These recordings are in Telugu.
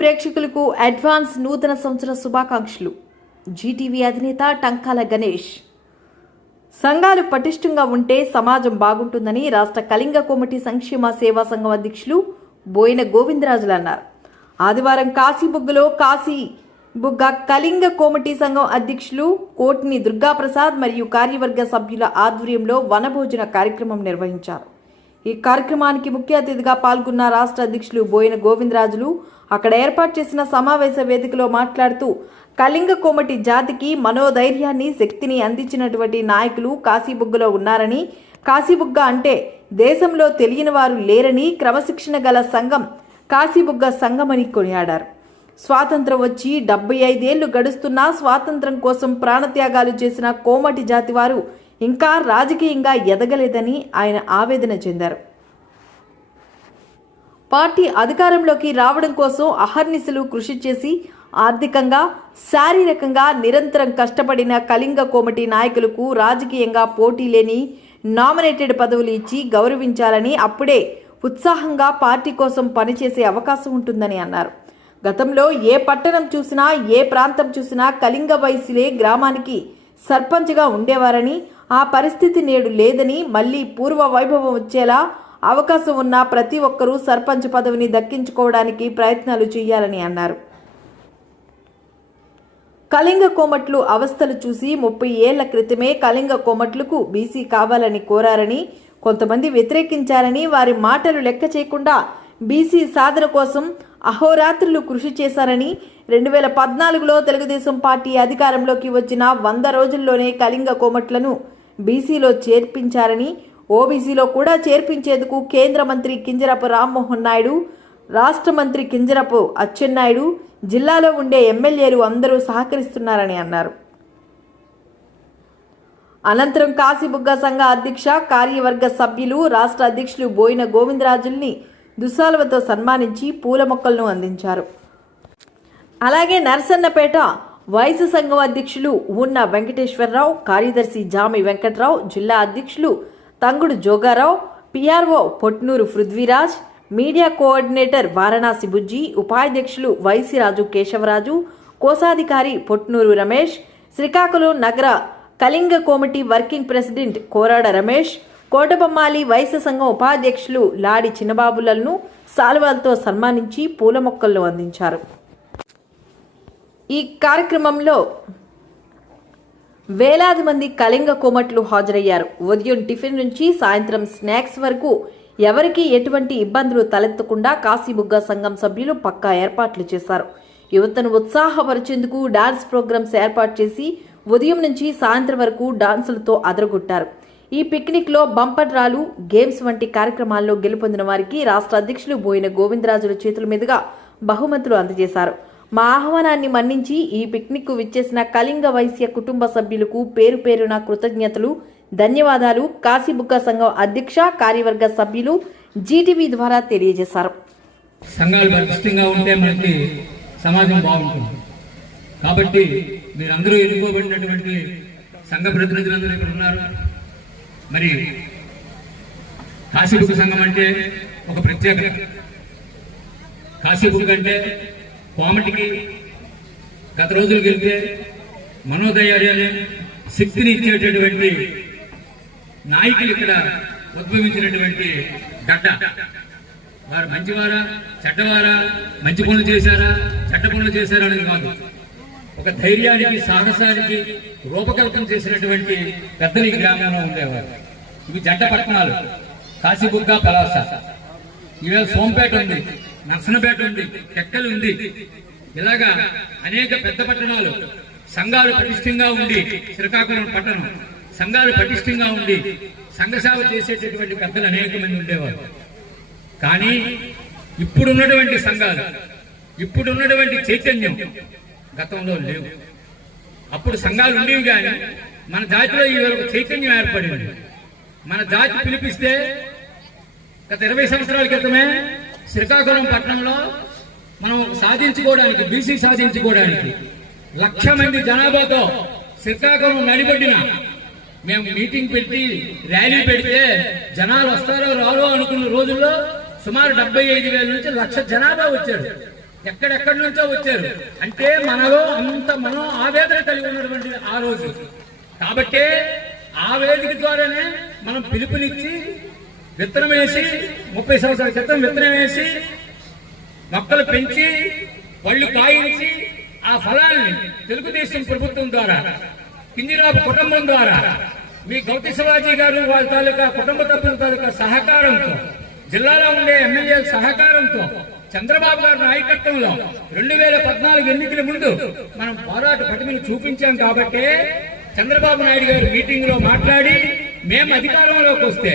ప్రేక్షకులకు అడ్వాన్స్ నూతన సంవత్సర శుభాకాంక్షలు. జీటీవీ అధినేత టంకాల గణేష్. సంఘాలు పటిష్టంగా ఉంటే సమాజం బాగుంటుందని రాష్ట్ర కళింగ కోమటి సంక్షేమ సేవా సంఘం అధ్యక్షులు బోయిన గోవిందరాజులు అన్నారు. ఆదివారం కాశీబుగ్గలో కాశీబుగ్గ కళింగ కోమటి సంఘం అధ్యక్షులు కోటిని దుర్గాప్రసాద్ మరియు కార్యవర్గ సభ్యుల ఆధ్వర్యంలో వనభోజన కార్యక్రమం నిర్వహించారు. ఈ కార్యక్రమానికి ముఖ్య అతిథిగా పాల్గొన్న రాష్ట్ర అధ్యక్షులు బోయిన గోవిందరాజులు అక్కడ ఏర్పాటు చేసిన సమావేశ వేదికలో మాట్లాడుతూ కళింగ కోమటి జాతికి మనోధైర్యాన్ని, శక్తిని అందించినటువంటి నాయకులు కాశీబుగ్గలో ఉన్నారని, కాశీబుగ్గ అంటే దేశంలో తెలియని వారు లేరని, క్రమశిక్షణ గల సంఘం కాశీబుగ్గ సంఘమని కొనియాడారు. స్వాతంత్రం వచ్చి 75 ఏళ్లు గడుస్తున్నా స్వాతంత్రం కోసం ప్రాణత్యాగాలు చేసిన కోమటి జాతి వారు ఇంకా రాజకీయంగా ఎదగలేదని ఆయన ఆవేదన చెందారు. పార్టీ అధికారంలోకి రావడం కోసం అహర్నిశలు కృషి చేసి ఆర్థికంగా, శారీరకంగా నిరంతరం కష్టపడిన కళింగ కోమటి నాయకులకు రాజకీయంగా పోటీ లేని నామినేటెడ్ పదవులు ఇచ్చి గౌరవించాలని, అప్పుడే ఉత్సాహంగా పార్టీ కోసం పనిచేసే అవకాశం ఉంటుందని అన్నారు. గతంలో ఏ పట్టణం చూసినా, ఏ ప్రాంతం చూసినా కళింగ వయసులే గ్రామానికి సర్పంచ్గా ఉండేవారని, ఆ పరిస్థితి నేడు లేదని, మళ్లీ పూర్వ వైభవం వచ్చేలా అవకాశం ఉన్న ప్రతి ఒక్కరూ సర్పంచ్ పదవిని దక్కించుకోవడానికి ప్రయత్నాలు చేయాలని అన్నారు. కళింగ కోమట్లు అవస్థలు చూసి 30 ఏళ్ల క్రితమే కళింగ కోమట్లకు బీసీ కావాలని కోరారని, కొంతమంది వ్యతిరేకించారని, వారి మాటలు లెక్క చేయకుండా బీసీ సాధన కోసం అహోరాత్రులు కృషి చేశారని, 2014లో తెలుగుదేశం పార్టీ అధికారంలోకి వచ్చిన 100 రోజుల్లోనే కళింగ కోమట్లను బీసీలో చేర్పించారని, ఓబీసీలో కూడా చేర్పించేందుకు కేంద్ర మంత్రి కింజరపు రామ్మోహన్ నాయుడు, రాష్ట్ర మంత్రి కింజరపు అచ్చెన్నాయుడు, జిల్లాలో ఉండే ఎమ్మెల్యేలు అందరూ సహకరిస్తున్నారని అన్నారు. అనంతరం కాశీబుగ్గ సంఘ అధ్యక్ష, కార్యవర్గ సభ్యులు, రాష్ట్ర అధ్యక్షులు బోయిన గోవిందరాజుల్ని దుశాలవతో సన్మానించి పూల మొక్కలను అందించారు. అలాగే నర్సన్నపేట వైశ్య సంఘం అధ్యక్షులు ఉన్న వెంకటేశ్వరరావు, కార్యదర్శి జామి వెంకట్రావు, జిల్లా అధ్యక్షులు Tangudu Jogarao, PRO Potnuru Prithviraj, media coordinator Varanasi Bujji, ఉపాధ్యక్షులు వైసిరాజు కేశవరాజు, కోశాధికారి పొట్నూరు రమేష్, శ్రీకాకుళం నగర కళింగ కోమటి వర్కింగ్ ప్రెసిడెంట్ కోరాడ రమేష్, కోటబొమ్మాలి వైశ్య సంఘం ఉపాధ్యక్షులు లాడి చిన్నబాబులను సాల్వాలతో సన్మానించి పూల మొక్కలను అందించారు. ఈ కార్యక్రమంలో వేలాది మంది కళింగ కోమట్లు హాజరయ్యారు. ఉదయం టిఫిన్ నుంచి సాయంత్రం స్నాక్స్ వరకు ఎవరికీ ఎటువంటి ఇబ్బందులు తలెత్తకుండా కాశీబుగ్గ సంఘం సభ్యులు పక్కా ఏర్పాట్లు చేశారు. యువతను ఉత్సాహపరిచేందుకు డాన్స్ ప్రోగ్రామ్స్ ఏర్పాటు చేసి ఉదయం నుంచి సాయంత్రం వరకు డాన్సులతో అదరగొట్టారు. ఈ పిక్నిక్లో బంపర్ డ్రాలు, గేమ్స్ వంటి కార్యక్రమాల్లో గెలుపొందిన వారికి రాష్ట్ర అధ్యక్షులు బోయిన గోవిందరాజుల చేతుల మీదుగా బహుమతులు అందజేశారు. మా ఆహ్వానాన్ని మన్నించి ఈ పిక్నిక్కు విచ్చేసిన కళింగ వైశ్య కుటుంబ సభ్యులకు పేరు పేరున కృతజ్ఞతలు, ధన్యవాదాలు కాశీబుగ్గ సంఘం అధ్యక్ష, కార్యవర్గ సభ్యులు జీటీవీ ద్వారా తెలియజేశారు. సంఘాలు పటిష్టంగా ఉంటే మనకి సమాజం బాగుంటుంది. కాబట్టి మీరందరూ ఎన్నుకోబడినటువంటి సంఘ ప్రతినిధులందరూ ఇక్కడ ఉన్నారు. మరి కాశీబుగ్గ సంఘం అంటే ఒక ప్రత్యేకత. కాశీబుగ్గ అంటే కోమటికి గత రోజులకు వెళ్తే మనోధైర్యాన్ని, శక్తిని ఇచ్చేటటువంటి నాయకులు ఇక్కడ ఉద్భవించినటువంటి గడ్డ. వారు మంచివారా, చెడ్డవారా, మంచి పనులు చేశారా, చెడ్డ పనులు చేశారా అనేది కాదు. ఒక ధైర్యానికి, సాహసానికి రూపకల్పన చేసినటువంటి పెద్దలు ఈ గ్రామంలో ఉండేవారు. ఇవి జంట పట్టణాలు, కాశీబుగ్గ, పలాస. ఈవేళ సోంపేట ఉంది, నర్సనపేట ఉంది, టెక్కలు ఉంది. ఇలాగా అనేక పెద్ద పట్టణాలు సంఘాలు పటిష్టంగా ఉండి, శ్రీకాకుళం పట్టణం సంఘాలు పటిష్టంగా ఉండి సంఘసేవ చేసేటటువంటి పెద్దలు అనేక మంది ఉండేవారు. కానీ ఇప్పుడున్నటువంటి సంఘాలు, ఇప్పుడున్నటువంటి చైతన్యం గతంలో లేవు. అప్పుడు సంఘాలు ఉండేవి, కానీ మన జాతిలో ఈ వరకు చైతన్యం ఏర్పడింది. మన జాతి పిలిపిస్తే గత 20 సంవత్సరాల క్రితమే శ్రీకాకుళం పట్టణంలో మనం సాధించుకోవడానికి, బీసీ సాధించుకోవడానికి 1,00,000 మంది జనాభాతో శ్రీకాకుళం నడిబడిన మేము మీటింగ్ పెట్టి ర్యాలీ పెడితే జనాలు వస్తారో రారో అనుకున్న రోజుల్లో సుమారు 75,000 నుంచి 1,00,000 జనాభా వచ్చారు. ఎక్కడెక్కడి నుంచో వచ్చారు. అంటే మనలో అంత మనం ఆవేదన కలిగి ఉన్నటువంటి ఆ రోజు కాబట్టి ఆ వేదిక ద్వారానే మనం పిలుపునిచ్చి విత్తనం వేసి 30 సంవత్సరాల క్రితం విత్తనం వేసి మొక్కలు పెంచి పళ్ళు కాయించి ఆ ఫలాన్ని తెలుగుదేశం ప్రభుత్వం ద్వారా కిందిరాపు కుటుంబం ద్వారా మీ గౌతి శివాజీ గారు వాళ్ళ తాలూకా కుటుంబ సభ్యుల తాలూకా సహకారంతో జిల్లాలో ఉండే ఎమ్మెల్యేల సహకారంతో చంద్రబాబు గారి నాయకత్వంలో 2014 ఎన్నికల ముందు మనం పోరాట పటిమను చూపించాం. కాబట్టి చంద్రబాబు నాయుడు గారు మీటింగ్ లో మాట్లాడి మేము అధికారంలోకి వస్తే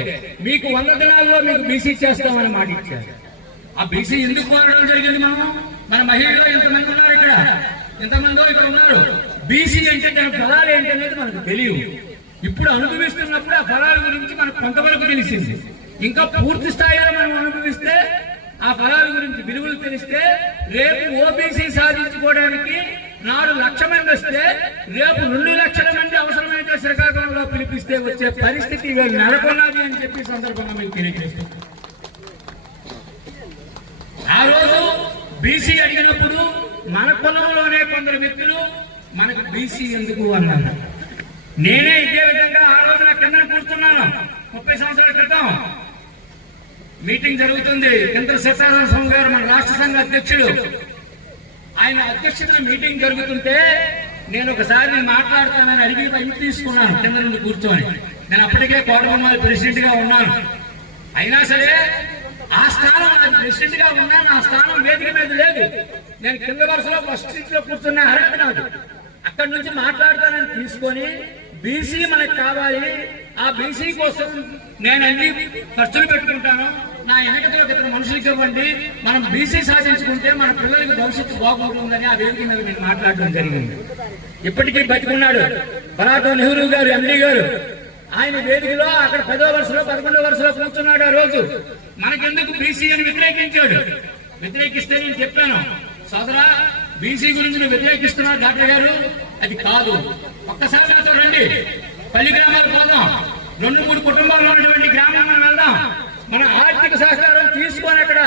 మీకు 100 దినాల్లో మీకు బీసీ చేస్తామని మాట ఇచ్చారు. ఆ బీసీ ఎందుకు కోరడం జరిగింది? మన మహిళల్లో ఎంతమంది ఉన్నారు ఇక్కడ, ఎంతమందో ఇక్కడ ఉన్నారు. బీసీ అంటే దాని ఫలాలు ఏంటి అనేది మనకు తెలియదు. ఇప్పుడు అనుభవిస్తున్నప్పుడు ఆ ఫలాల గురించి మనకు కొంతవరకు తెలిసింది. ఇంకా పూర్తి స్థాయిలో మనం అనుభవిస్తే ఆ ఫలాల గురించి విలువలు తెలిస్తే రేపు ఓబీసీ సాధించుకోవడానికి 4 లక్షల మంది వస్తే రేపు 2 లక్షల మంది అవసరమైతే శ్రీకాకుళంలో పిలిపిస్తే వచ్చే పరిస్థితి నెలకొన్నది అని చెప్పి సందర్భంగా మీకు తెలియజేస్తాం. ఆ రోజు బీసీ అడిగినప్పుడు మన కులంలోనే కొందరు వ్యక్తులు మనకు బీసీ ఎందుకు అన్నారు. నేనే ఇదే విధంగా ఆ రోజు నా కింద కూర్చున్నాను. 30 సంవత్సరాల క్రితం మీటింగ్ జరుగుతుంది. కింద సత్యానంద గారు మన రాష్ట్ర సంఘ అధ్యక్షుడు, ఆయన అధ్యక్షతన మీటింగ్ జరుగుతుంటే నేను ఒకసారి మాట్లాడతానని అడిగి పైకి తీసుకున్నాను కింద నుండి కూర్చొని. నేను అప్పటికే కోటబొమ్మాలి ప్రెసిడెంట్ గా ఉన్నాను. అయినా సరే ఆ స్థానం నాకు ప్రెసిడెంట్ గా ఉన్నాను. ఆ స్థానం వేదిక మీద లేదు. నేను కింద వరుసలో ఫస్ట్ సీట్ లో కూర్చున్న అర్హత నాకు. అక్కడి నుంచి మాట్లాడతానని తీసుకొని బీసీ మనకు కావాలి, ఆ బీసీ కోసం నేను అన్ని ఖర్చులు పెట్టుకుంటాను, నా వెనకతో ఇతర మనుషులకి ఇవ్వండి, మనం బీసీ సాధించుకుంటే మన పిల్లలకి భవిష్యత్తు బాగుంటుందని ఆ వేదిక మీద నేను మాట్లాడడం జరిగింది. ఇప్పటికీ బతికున్నాడు బలాటో నెహ్రూ గారు, ఎండీ గారు. ఆయన వేదికలో అక్కడ 10వ వరుసలో 11వ వరుసలో కూర్చున్నాడు. ఆ రోజు మనకెందుకు బీసీ అని వ్యతిరేకించాడు. వ్యతిరేకిస్తే నేను చెప్పాను, సోదరా బీసీ గురించి నువ్వు వ్యతిరేకిస్తున్నావు డాక్టర్ గారు, అది కాదు. ఒక్కసారి నాతో రండి, పల్లి గ్రామాలు పోదాం, 2-3 కుటుంబాల్లో ఉన్నటువంటి గ్రామాలు మనం వెళ్దాం. మన ఆర్థిక సహకారం తీసుకొని అక్కడ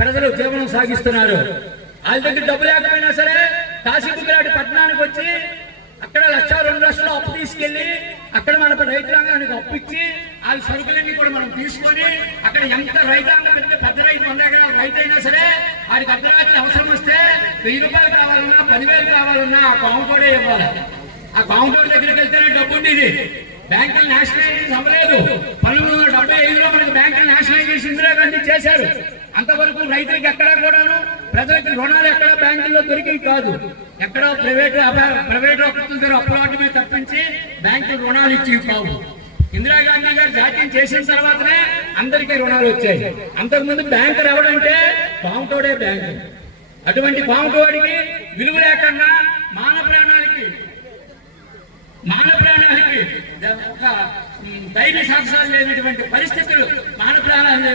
ప్రజలు జీవనం సాగిస్తున్నారు. వాళ్ళ దగ్గర డబ్బు లేకపోయినా సరే కాశీబుగ్గరాటి పట్టణానికి వచ్చి అక్కడ 1-2 లక్షలు అప్పు తీసుకెళ్లి అక్కడ మన రైతాంగానికి అప్పు ఇచ్చి వాళ్ళ సరుకులన్నీ కూడా మనం తీసుకొని అక్కడ ఎంత రైతాంగం అయితే పెద్ద రైతు 100 ఎకరాల రైతు అయినా సరే వాడికి అర్ధరాత్రి అవసరం వస్తే 1000 రూపాయలు కావాలన్నా 10,000 కావాలన్నా ఆ కౌంటరే ఇవ్వాలి. ఆ కౌంటర్ దగ్గరికి వెళ్తేనే డబ్బు ఉండేది. బ్యాంకులు నేషనలైజేషన్ అవ్వలేదు. 1975లో మనకు బ్యాంకులు నేషనలైజేషన్ ఇందిరాగాంధీ చేశారు. అంతవరకు రైతులకు ఎక్కడా కూడాను ప్రజలకు రుణాలు ఎక్కడ బ్యాంకుల్లో దొరికేవి కాదు. ఎక్కడో ప్రైవేట్ వ్యక్తుల అప్పులాటమే తప్పించి బ్యాంకులు రుణాలు ఇచ్చేవి కావు. ఇందిరాగాంధీ గారు జాతీయం చేసిన తర్వాతనే అందరికీ రుణాలు వచ్చాయి. అంతకుముందు బ్యాంకు రావడంటే కౌంటోడే బ్యాంకు. అటువంటి కౌంటోడికి విలువ లేకుండా మానవ ప్రాణాలకి ఒక ధైర్య సాహసాలు లేనటువంటి పరిస్థితులు, మానవ ప్రాణాలను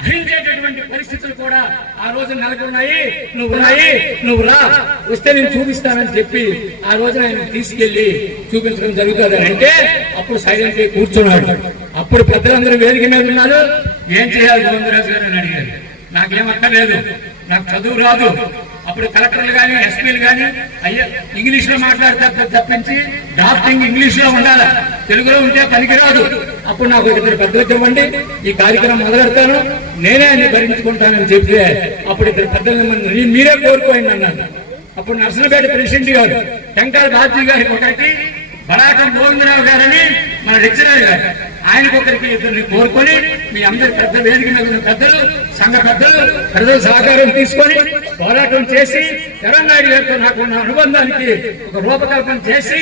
హరించేటటువంటి పరిస్థితులు కూడా ఆ రోజు నెలకొన్నాయి. నువ్వు రా, వస్తే నేను చూపిస్తానని చెప్పి ఆ రోజున ఆయన తీసుకెళ్లి చూపించడం జరుగుతుంది. అంటే అప్పుడు సైలెంట్ గా కూర్చున్నాడు. అప్పుడు పెద్దలందరూ వేదిక మీద ఉన్నారు. ఏం చేయాలి గోవిందరాజు గారు అని అడిగారు. నాకేమక్కర్లేదు, నాకు చదువు రాదు. అప్పుడు కలెక్టర్లు కానీ ఎస్పీలు కానీ ఇంగ్లీష్ లో మాట్లాడితే తప్పించి డాక్టింగ్ ఇంగ్లీష్ లో ఉండాలి, తెలుగులో ఉంటే పనికిరాదు. అప్పుడు నాకు 2 పెద్దలకు ఇవ్వండి, ఈ కార్యక్రమం మొదలెడతాను, నేనే అన్ని భరించుకుంటానని చెప్తే అప్పుడు 2 పెద్దలు మీరే కోరుకోండి అన్నారు. అప్పుడు నర్సనపేట ప్రెసిడెంట్ గారు టెంకాల బాజీ గారికి ఒకరికి, బలాటం గోవిందరావు గారని మన లెక్చరర్ గారు, ఆయనకు ఒకరికి 2 కోరుకొని మీ అందరి పెద్ద వేదిక మీద ఉన్న పెద్దలు, సంఘ పెద్దలు, ప్రజల సహకారం తీసుకొని పోరాటం చేసి చరణ్నాయుడు గారితో నాకు ఉన్న అనుబంధానికి ఒక రూపకల్పన చేసి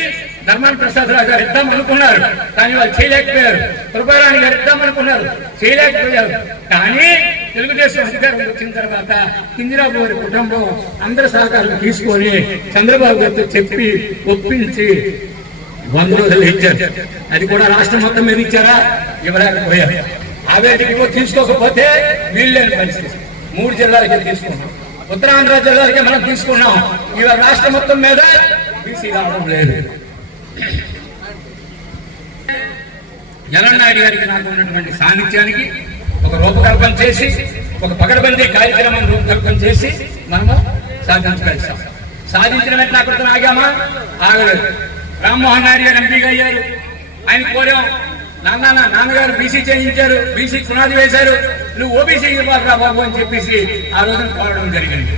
ధర్మాన ప్రసాద్ రావు గారు ఇద్దాం అనుకున్నారు. కానీ వాళ్ళు చేయలేకపోయారు. కృపారాణి గారు ఇద్దాం అనుకున్నారు, చేయలేకపోయారు. కానీ తెలుగుదేశం అధికారం వచ్చిన తర్వాత కిందిరాబు గారి కుటుంబం అందరి సహకారం తీసుకొని చంద్రబాబు గారితో చెప్పి ఒప్పించి 100 రోజులు ఇచ్చారు. అది కూడా రాష్ట్రం మొత్తం మీద ఇచ్చారా? ఇవ్వలేకపోయారు. ఆ వేదికలో తీసుకోకపోతే వీళ్ళని పరిస్థితి 3 జిల్లాలకి తీసుకున్నాం, ఉత్తరాంధ్ర జిల్లాలకి మనం తీసుకున్నాం. ఇవాళ రాష్ట్రం మొత్తం మీద బీసీ రావడం లేదు. జగన్నాయుడు గారికి నాకు ఉన్నటువంటి సాన్నిధ్యానికి ఒక రూపకల్పన చేసి, ఒక పగడబందీ కార్యక్రమం రూపకల్పన చేసి మనము సాధించగలిసాం. సాధించిన వెంటనే అక్కడితో ఆగామా? ఆగలేదు. రామ్మోహన్ నాయుడు గారు ఎంపీగా అయ్యారు. ఆయన కోరాం, నాన్నగారు బీసీ చేయించారు, బీసీ పునాది వేశారు, నువ్వు ఓబీసీ ఇవ్వాలి బాబు అని చెప్పేసి ఆ రోజున కోరడం జరిగింది.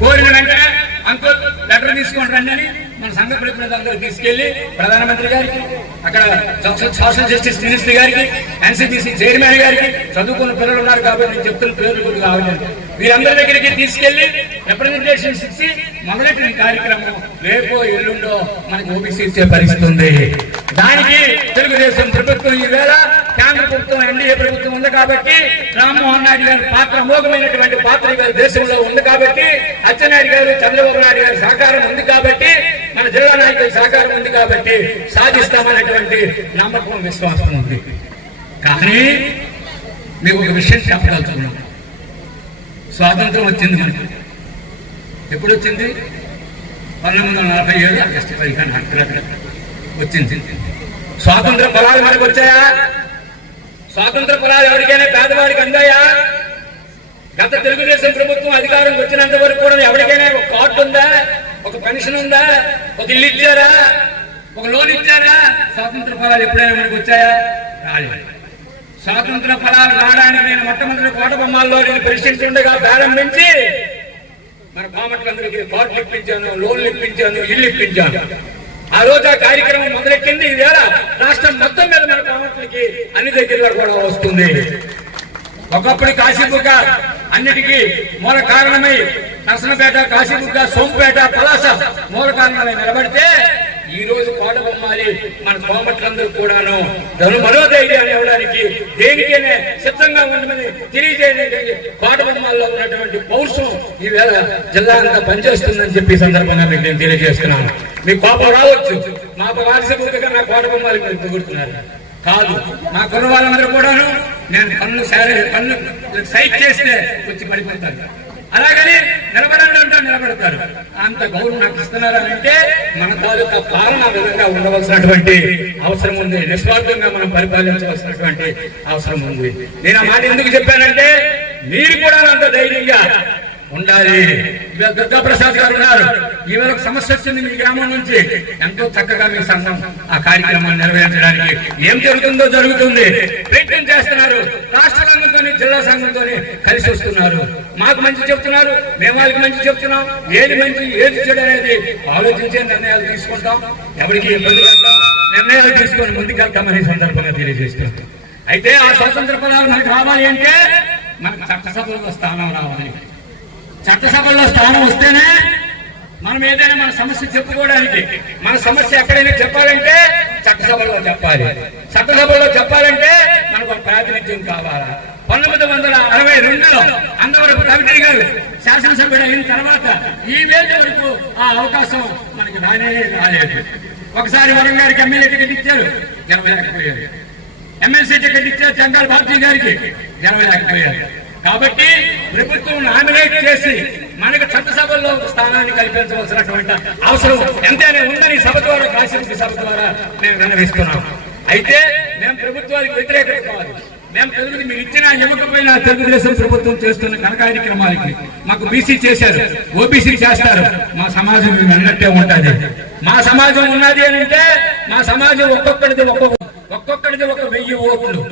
కోరిన వెంటనే అంకుల్ లెటర్ తీసుకోండి రండి అని మన సంఘ ప్రతినిధులందరూ తీసుకెళ్లి ప్రధానమంత్రి గారికి, అక్కడ సోషల్ జస్టిస్ మినిస్టర్ గారికి, ఎన్సీబీసీ చైర్మన్ గారికి, చదువుకున్న పిల్లలు ఉన్నారు కాబట్టి నేను చెప్తున్న పేర్లు కొద్దిగా ఆవలేదు, వీరందరి దగ్గరికి తీసుకెళ్లి రిప్రజెంటేషన్స్ ఇచ్చి మొదలెట్టిన కార్యక్రమం రేపో ఎల్లుండో మనకి ఓబీసీ ఇచ్చే పరిస్థితి ఉంది. దానికి తెలుగుదేశం ప్రభుత్వం ఈవేళ కేంద్ర ప్రభుత్వం ఎన్డీఏ ప్రభుత్వం ఉంది కాబట్టి, రామ్మోహన్ నాయుడు గారి పాత్ర అమోఘమైనటువంటి పాత్ర గారి దేశంలో ఉంది కాబట్టి, అచ్చెన్నాయుడు గారు చంద్రబాబు నాయుడు గారి సహకారం ఉంది కాబట్టి, మన జిల్లా నాయకుల సహకారం ఉంది కాబట్టి సాధిస్తామనేటువంటి నమ్మకం విశ్వాసం ఉంది. కానీ మీకు ఒక విషయం చెప్పదలుచుకున్నాం. స్వాతంత్రం వచ్చింది మనకి. ఎప్పుడు వచ్చింది? 1947 ఆగస్టు 15 అర్ధరాత్రి వచ్చింది. స్వాతంత్ర ఫలాలు మనకు వచ్చాయా? స్వాతంత్ర ఫలాలు ఎవరికైనా పేదవాడికి అందాయా? గత తెలుగుదేశం ప్రభుత్వం అధికారం వచ్చినంత వరకు కూడా ఎవరికైనా ఒక కార్డు ఉందా? ఒక పెన్షన్ ఉందా? ఒక ఇల్లు ఇచ్చారా? ఒక లోన్ ఇచ్చారా? స్వాతంత్ర ఫలాలు ఎప్పుడైనా మనకు వచ్చాయా? రాలేదు. స్వాతంత్ర ఫలాలు రావడానికి నేను మొట్టమొదటి కోటబొమ్మల్లో నేను ప్రెసిడెంట్ ఉండగా ప్రారంభించి మన కోమట్లందరికీ కార్డులు ఇప్పించాను, లోన్లు ఇప్పించాను, ఇల్లు ఇప్పించాను. ఆ రోజు ఆ కార్యక్రమం మొదలెట్టింది. ఈవేళ రాష్ట్రం మొత్తం మీద మన కోమట్లకి అన్ని దగ్గరలో కూడా వస్తుంది. ఒకప్పుడు కాశీబుగ్గ అన్నిటికీ మూల కారణమై నర్సనపేట, కాశీబుగ్గ, సోంపేట, పలాస మూల కారణమై నిలబడితే ఈ రోజు కోటబొమ్మాలి మన కోమట్లందరూ కూడాను మనోధైర్యాన్ని ఇవ్వడానికి దేనికైనా సిద్ధంగా ఉండమని తెలియజేయడానికి కోటబొమ్మాల్లో ఉన్నటువంటి పౌరుషం ఈవేళ జిల్లా అంతా పనిచేస్తుందని చెప్పి సందర్భంగా మీకు నేను తెలియజేస్తున్నాను. మీ కోపం రావచ్చు, మా వారసభూతిగా నా కోటబొమ్మాలి మీరు పొగుడుతున్నారు. కాదు, నా కొన్న వాళ్ళందరూ కూడాను నేను కన్ను సైట్ చేస్తే వచ్చి పడిపోతారు. అలాగని నిలబడండి అంటే నిలబడతారు. అంత గౌరవం నాకు ఇస్తున్నారంటే మన తాలూకా పాలన విధంగా ఉండవలసినటువంటి అవసరం ఉంది. నిస్వార్థంగా మనం పరిపాలించవలసినటువంటి అవసరం ఉంది. నేను ఆ మాట ఎందుకు చెప్పానంటే మీరు కూడా అంత ధైర్యంగా ఉండాలి. దుర్గాప్రసాద్ గారు ఉన్నారు. ఈవేళ సమస్య వచ్చింది మీ గ్రామం నుంచి. ఎంతో చక్కగా మీ సంఘం ఆ కార్యక్రమాన్ని నెరవేర్చడానికి ఏం జరుగుతుందో జరుగుతుంది. ప్రయత్నం చేస్తున్నారు. రాష్ట్ర సంఘంతో జిల్లా సంఘంతో కలిసి వస్తున్నారు. మాకు మంచి చెప్తున్నారు, మేము వాళ్ళకి మంచి చెప్తున్నాం. ఏది మంచి ఏది చెడు అనేది ఆలోచించే నిర్ణయాలు తీసుకుంటాం. ఎవరికి ఇబ్బంది పెడతాం, నిర్ణయాలు తీసుకొని ముందుకెళ్తామనే సందర్భంగా తెలియజేస్తున్నాం. అయితే ఆ స్వతంత్ర పదాలు మనకు రావాలి అంటే మనకు చట్టసభలో స్థానం రావాలి. చట్టసభల్లో స్థానం వస్తేనే మనం ఏదైనా మన సమస్య చెప్పుకోవడానికి, మన సమస్య ఎక్కడైనా చెప్పాలంటే చట్టసభలో చెప్పాలి. చట్టసభలో చెప్పాలంటే మనకు ప్రాతినిధ్యం కావాలా. 1962లో అందవరపు కవిటి గారు శాసనసభ్యుడు అయిన తర్వాత ఈ వేళ వరకు ఆ అవకాశం మనకి రాలేదు. ఒకసారి వరం గారికి ఎమ్మెల్యే టికెట్ ఇచ్చారు, గెలవలేకపోయారు. ఎమ్మెల్సీ టికెట్ ఇచ్చారు చంద్ర బాబు గారికి, గెలవలేకపోయారు. కాబట్టి ప్రభుత్వం నామినేట్ చేసి మనకు చట్టసభల్లో స్థానాన్ని కల్పించవలసినటువంటి అవసరం ఎంతైనా ఉందని సభ ద్వారా, కాశీబుగ్గ సభ ద్వారా మేము విన్నవిస్తున్నాం. అయితే మేము ప్రభుత్వానికి వ్యతిరేకత కాదు. మేము తెలుగు మీరు ఇచ్చినా ఇవ్వకపోయినా తెలుగుదేశం ప్రభుత్వం చేస్తున్న ఘన కార్యక్రమాలకి మాకు బీసీ చేశారు, ఓబీసీ చేస్తారు. మా సమాజం అన్నట్టే ఉంటుంది. మా సమాజం ఉన్నది అని అంటే మా సమాజం ఒక్కొక్కడిది ఒక 1000 ఓట్లు.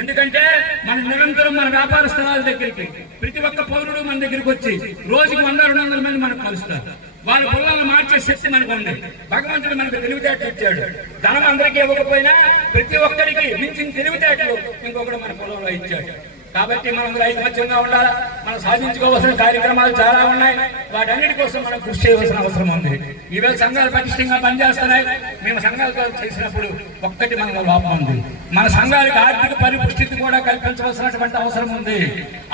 ఎందుకంటే మన నిరంతరం మన వ్యాపార స్థలాల దగ్గరికి ప్రతి ఒక్క పౌరుడు మన దగ్గరికి వచ్చి రోజుకి 100-200 మంది మనకు కలుస్తారు. వాళ్ళ పొలాలను మార్చే శక్తి మనకు ఉంది. భగవంతుడు మనకు తెలివితేటలు ఇచ్చాడు. ధనం అందరికీ ఇవ్వకపోయినా ప్రతి ఒక్కరికి మించిన తెలివితేటలు ఇంకొకటి మన పొలంలో ఇచ్చాడు. కాబట్టి మనం ఐకమత్యంగా ఉండాలి. మనం సాధించుకోవాల్సిన కార్యక్రమాలు చాలా ఉన్నాయి. వాటన్నిటి కోసం మనం కృషి చేయవలసిన అవసరం ఉంది. ఈవేళ సంఘాలు పటిష్టంగా పనిచేస్తున్నాయి. మేము సంఘాలతో చేసినప్పుడు ఒక్కటి మనలో లోపం ఉంది. మన సంఘాలకు ఆర్థిక పరిపుష్టి కూడా కల్పించవలసినటువంటి అవసరం ఉంది.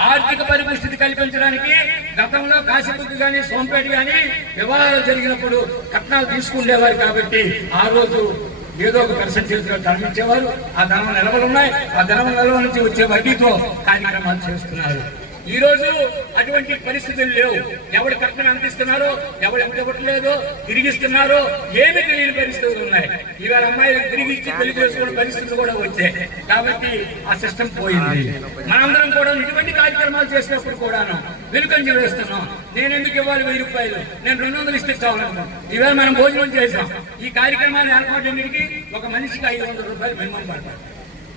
ఆర్థిక పరిపుష్టి కల్పించడానికి గతంలో కాశీబుగ్గ కానీ, సోంపేట కానీ వివాహాలు జరిగినప్పుడు కట్నాలు తీసుకుండేవారు. కాబట్టి ఆ రోజు ఏదో ఒక పర్సెంటేజ్ ధనం ఇచ్చేవారు. ఆ ధనం నిల్వలు ఉన్నాయి. ఆ ధనం నిల్వ నుంచి వచ్చే వడ్డీతో కార్యక్రమాలు చేస్తున్నారు. ఈ రోజు అటువంటి పరిస్థితులు లేవు. ఎవరు కట్నం ఎంత ఇస్తున్నారో, ఎవరు ఎంత ఇవ్వట్లేదో, తిరిగిస్తున్నారో ఏమి తెలియని పరిస్థితులు ఉన్నాయి. ఇవాళ అమ్మాయిలకు తిరిగిచ్చి పెళ్లి చేసుకునే పరిస్థితులు కూడా వచ్చాయి. కాబట్టి ఆ సిస్టమ్ పోయింది. మనందరం కూడా ఇటువంటి కార్యక్రమాలు చేసినప్పుడు కూడాను వెనుకంజ వేస్తున్నాం. నేను ఎందుకు ఇవ్వాలి 1000 రూపాయలు, నేను 200 ఇస్తే చాలనుకున్నాం. ఇవాళ మనం భోజనం చేసాం. ఈ కార్యక్రమాలు ఏర్పాటుకి ఒక మనిషికి 500 రూపాయలు మినిమం పడతారు.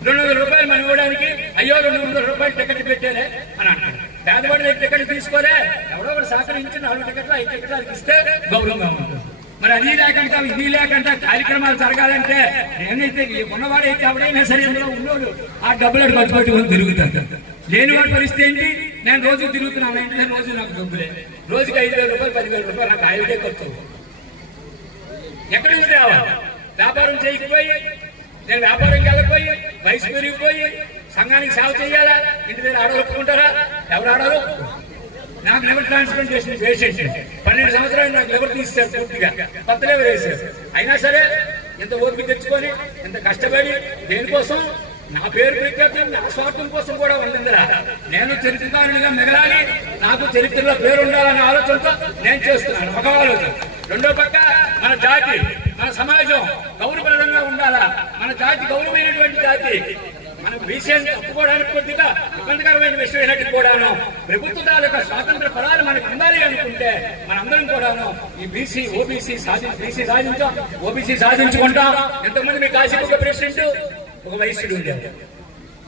200 రూపాయలు మనం ఇవ్వడానికి అయ్యో 200 రూపాయలు టికెట్ పెట్టారే అని అంటారు. పేదవాడి టికెట్ తీసుకోలే, ఎవడో ఒకటి సహకరించి 4 టికెట్లు 5 టికెట్లు ఇస్తే గౌరవంగా ఉంటుంది. మరి అది లేకుండా ఇది లేకుండా కార్యక్రమాలు జరగాలంటే నేనైతే ఉన్నవాడైతే ఎవడైనా సరే ఎందులో ఉన్నోడు ఆ డబ్బులు ఖర్చు పెట్టుకొని తిరుగుతాడు. లేనివాడి పరిస్థితి ఏంటి? నేను రోజు తిరుగుతున్నాను, నేను రోజు నాకు డబ్బులే, రోజుకి 5000 రూపాయలు 10,000 రూపాయలు నాకు ఆయుడే ఖర్చు. ఎక్కడికి రావాలి? వ్యాపారం చేయకపోయి, నేను వ్యాపారంకి వెళ్ళిపోయి, వయసు పెరిగిపోయి సంఘానికి సేవ చేయాలా? ఇంటి దగ్గర ఆడవాళ్ళు ఒప్పుకుంటారా? ఎవరు ఆడారు? నాకు లివర్ ట్రాన్స్ప్లాంటేషన్ చేసేసి 12 సంవత్సరాలు నాకు లివర్ తీసేశారు, పూర్తిగా కొత్త లివర్ వేసారు. అయినా సరే ఇంత ఓపిక తెచ్చుకొని ఇంత కష్టపడి దేనికోసం? నా పేరు ప్రఖ్యాతి నా స్వార్థం కోసం కూడా ఉండిందిరా. నేను చరిత్రకారునిగా మిగలాలి, నాకు చరిత్రలో పేరు ఉండాలనే ఆలోచనతో నేను చేస్తున్నాను. ఒక ఆలోచన. రెండో పక్క మన జాతి, మన సమాజం గౌరవప్రదంగా ఉండాలా. మన జాతి గౌరవమైనటువంటి జాతి. మన బీసీని తప్పుకోవడానికి కొద్దిగా ఇబ్బందికరమైన విషయం అయినట్టు కూడాను ప్రభుత్వ తాలూకా స్వాతంత్ర ఫలాలు మనకు అందాలి అనుకుంటే మనందరం కూడాను ఈ బీసీ సాధించాం, ఓబీసీ సాధించుకుంటాం. ఎంతమంది మీకు కాశీబుగ్గ ప్రెసిడెంట్ ఒక వైశ్యుడు ఉండేవాడు,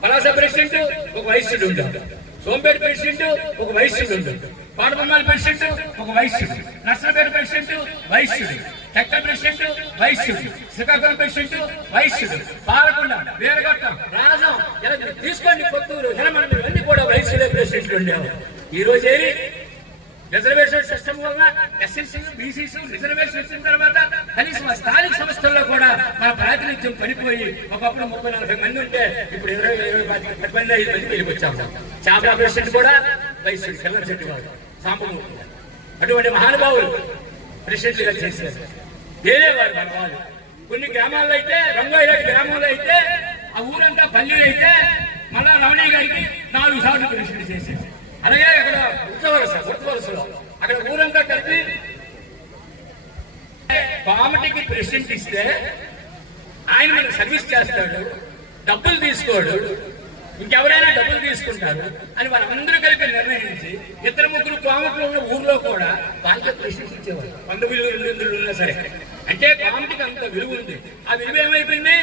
పలాస ప్రెసిడెంట్ ఒక వైశ్యుడు ఉండేవాడు, సోంపేట ప్రెసిడెంట్ ఒక వైశ్యుడు ఉండేవాడు, పాడబొమ్మాల ప్రెసిడెంట్ ఒక వైశ్యుడు, నర్సరపేట ప్రెసిడెంట్ వైశ్యుడు, చక్క ప్రెసిడెంట్ వైశ్యుడు, శ్రీకాకుళం ప్రెసిడెంట్ వైశ్యుడు, పాలకొండ, వీరఘట్టం, రాజం ఇలా తీసుకోండి, కొత్తూరు, జనమండలి అన్ని కూడా వైశ్యులే ప్రెసిడెంట్లు ఉండేవారు. ఈ రోజు ఏది రిజర్వేషన్ సిస్టమ్ వల్ల ఎస్సీసీ బీసీసీ రిజర్వేషన్ వచ్చిన తర్వాత కనీసం స్థానిక సంస్థల్లో కూడా మన ప్రాతినిధ్యం పడిపోయి ఒకప్పుడు 30-40 మంది ఉంటే ఇప్పుడు 20-25 మంది 5 మందికి వెళ్ళిపోచ్చాము. చాపల ప్రెసిడెంట్ కూడా వైశ్యుడు, కిల్లం చెట్టు వారు, సాంబమూర్తి. అటువంటి మహానుభావులు ప్రెసిడెంట్లుగా చేశారు. వేరే వారు మన వాళ్ళు. కొన్ని గ్రామాల్లో అయితే, రంగోయి గ్రామంలో అయితే, ఆ ఊరంతా పల్లెలు అయితే మళ్ళా రమణయ్య గారికి 4 సార్లు ప్రెసిడెంట్ చేశారు. అలాగే అక్కడ గుర్తవలసలో అక్కడ ఊరంతా కలిపి కామిటీకి ప్రెసిడెంట్ ఇస్తే ఆయన మనకు సర్వీస్ చేస్తాడు, డబ్బులు తీసుకోడు, ఇంకెవరైనా డబ్బులు తీసుకుంటారు అని వాళ్ళందరూ కలిపి నిర్ణయించి 2-3 కామిటీలు ఉన్న ఊర్లో కూడా వాళ్ళకి ప్రెసిడెంట్ ఇచ్చేవారు. 100 విలువలు ఉన్నా సరే. అంటే కామిటీకి అంత విలువ ఉంది. ఆ విలువ ఏమైపోయింది?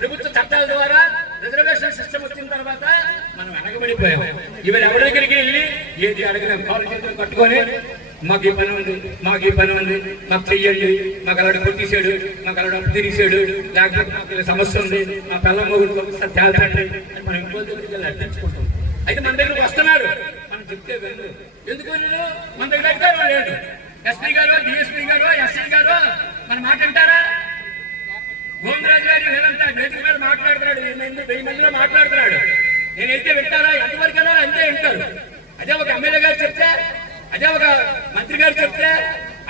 ప్రభుత్వ చట్టాల ద్వారా రిజర్వేషన్ సిస్టమ్ వచ్చిన తర్వాత మనం వెనకబడిపోయాం. ఇవాళ ఎవరి దగ్గరికి వెళ్ళి ఏది అడిగిన కాలు చేతులు కట్టుకొని మాకు ఈ పని ఉంది, మాకు ఈ పని ఉంది, మాకు చెయ్యండి, మాకు అలాంటి కొట్టేసాడు, మాకు అలాంటి అప్పు తీసాడు, లేకపోతే మాకు సమస్య ఉంది, మా పిల్లల మొగుడు తేల్చండి అని మనం ఇంకో దగ్గరికి వెళ్ళి అర్థించుకుంటాం. అయితే మన దగ్గరకు వస్తున్నారు, మనం చెప్తే వెళ్ళు. ఎందుకు వెళ్ళు? మన దగ్గర అడిగారు లేదు. ఎస్పీ గారు, డిఎస్పీ గారు, ఎస్సీ గారు మన మాట వింటారా? గోవిందరాజు గారు వీళ్ళంతా వేదిక మీద మాట్లాడుతున్నాడు, 1000 మందిలో మాట్లాడుతున్నాడు. నేనైతే వింటారా? ఎంతవరకు వెళ్ళాలి అంతే వింటారు. అదే ఒక ఎమ్మెల్యే గారు చెప్తే, అదే ఒక మంత్రి గారు చెప్తే,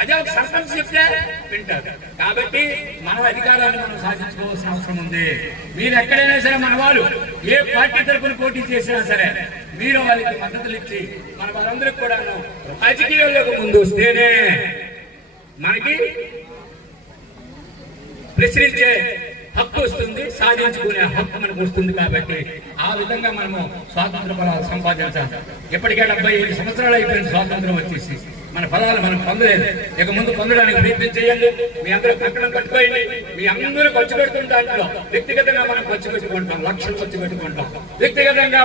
అదే ఒక సర్పంచ్ చెప్తే వింటారు. కాబట్టి మన అధికారాన్ని మనం సాధించుకోవాల్సిన అవసరం ఉంది. మీరు ఎక్కడైనా సరే మన వాళ్ళు ఏ పార్టీ తరఫున పోటీ చేసినా సరే మీరు వాళ్ళకి మద్దతులు ఇచ్చి మన వాళ్ళందరికీ కూడా రాజకీయాల్లోకి ముందు వస్తేనే మనకి ప్రశ్నించే హక్కు వస్తుంది, సాధించుకునే హక్కు మనకు వస్తుంది. కాబట్టి ఆ విధంగా మనము స్వాతంత్ర ఫలాలు సంపాదించాలి. ఇప్పటికే 75 సంవత్సరాలు అయిపోయింది స్వాతంత్రం వచ్చేసి. మన ఫలాలు మనం పొందలేదు. ఇక ముందు పొందడానికి ప్రయత్నం చేయండి. మీ అందరూ కంకణం కట్టుకోండి. మీ అందరూ ఖర్చు పెడుతున్న దాంట్లో వ్యక్తిగతంగా మనం ఖర్చు పెట్టుకుంటాం, లక్షలు ఖర్చు పెట్టుకుంటాం. వ్యక్తిగతంగా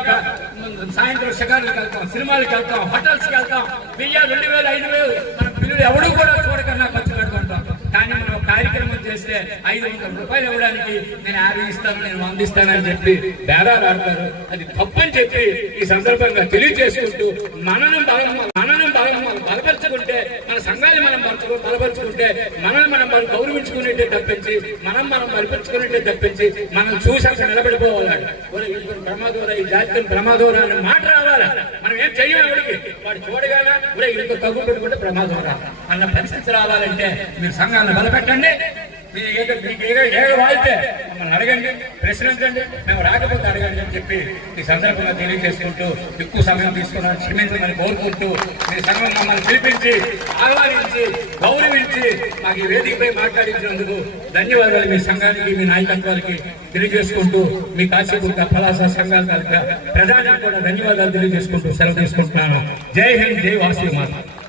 సాయంత్రం షికారులకు వెళ్తాం, సినిమాలకు వెళ్తాం, హోటల్స్కి వెళ్తాం. 1000, 2000, 5000 మన పిల్లలు ఎవడు కూడా చూడకన్నా ఖర్చు పెట్టుకుంటాం. కానీ మనం కార్యక్రమం చేస్తే 500 రూపాయలు ఇవ్వడానికి నేను 50 ఇస్తాను, నేను 100 ఇస్తానని చెప్పి బేరాలు ఆడతారు. అది తప్పని చెప్పి ఈ సందర్భంగా తెలియజేసుకుంటూ మనను బలపరుచుకుంటే, మన సంఘాన్ని మనం బలపరుచుకుంటే, మనల్ని మనం గౌరవించుకునేట్టే తప్పించి, మనం బలపరుచుకునేట్టే తప్పించి, మనం చూసి అక్కడ నిలబడిపోవాలి. ప్రమాదం, ఈ జాతిని ప్రమాదం అనే మాట రావాలా? మనం ఏం చెయ్యం ఎవరికి. వాడు చూడగానే ఇంత తగ్గు పెట్టుకుంటే ప్రమాదం రా అన్న పరిస్థితి రావాలంటే మీరు సంఘాన్ని బలపెట్టండి, మీకు వాయితే మమ్మల్ని అడగండి, ప్రశ్నించండి, మేము రాకపోతే అడగండి అని చెప్పి ఈ సందర్భంగా తెలియజేసుకుంటూ ఎక్కువ సమయం తీసుకున్నాను, క్షమించమని కోరుకుంటూ మీ సంఘం మమ్మల్ని పిలిపించి ఆహ్వానించి గౌరవించి మాకు ఈ వేదికపై మాట్లాడించినందుకు ధన్యవాదాలు మీ సంఘానికి, మీ నాయకత్వానికి తెలియజేసుకుంటూ మీ కాశీపుట్ట పలాస సంఘాల ప్రజానికి కూడా ధన్యవాదాలు తెలియజేసుకుంటూ సెలవు తీసుకుంటున్నాను. జై హింద్, జై వాసవి మాత.